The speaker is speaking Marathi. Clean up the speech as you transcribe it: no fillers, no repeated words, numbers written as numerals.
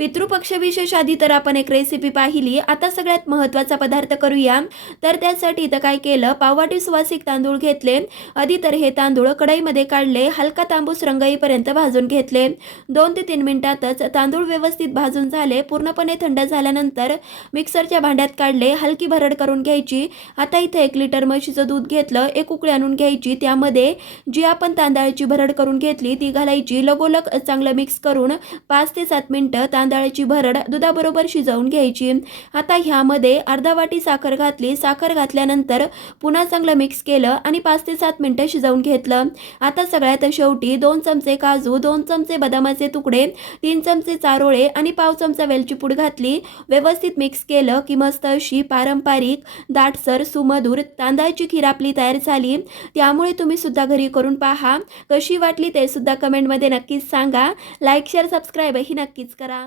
पितृपक्ष विशेष आधी तर आपण एक रेसिपी पाहिली। आता सगळ्यात महत्त्वाचा पदार्थ करूया। तर त्यासाठी इथं काय केलं, पाववाटी सुवासिक तांदूळ घेतले। आधी तर हे तांदूळ कढईमध्ये काढले, हलका तांबूस रंग येईपर्यंत भाजून घेतले। 2 ते 3 मिनिटातच तांदूळ व्यवस्थित भाजून झाले। पूर्णपणे थंड झाल्यानंतर मिक्सरच्या भांड्यात काढले, हलकी भरड करून घ्यायची। आता इथे 1 लिटर म्हशीचं दूध घेतलं, एक उकळी आणून घ्यायची। त्यामध्ये जी आपण तांदळाची भरड करून घेतली ती घालायची। लगोलग चांगलं मिक्स करून 5 ते 7 मिनिटं तांदळाची भरड दुधाबरोबर शिजवून घ्यायची। आता ह्यामध्ये अर्धा वाटी साखर घातली। साखर घातल्यानंतर पुन्हा चांगलं मिक्स केलं आणि 5 ते 7 मिनिटं शिजवून घेतलं। आता सगळ्यात शेवटी 2 चमचे काजू, 2 चमचे बदामाचे तुकडे, 3 चमचे चारोळे आणि पाव चमचा वेलची पूड घातली। व्यवस्थित मिक्स केलं की मस्त अशी पारंपरिक दाटसर सुमधुर तांदळाची खीर आपली तयार झाली। त्यामुळे तुम्ही सुद्धा घरी करून पहा। कशी वाटली ते सुद्धा कमेंटमध्ये नक्कीच सांगा। लाईक शेअर सबस्क्राईब ही नक्कीच करा।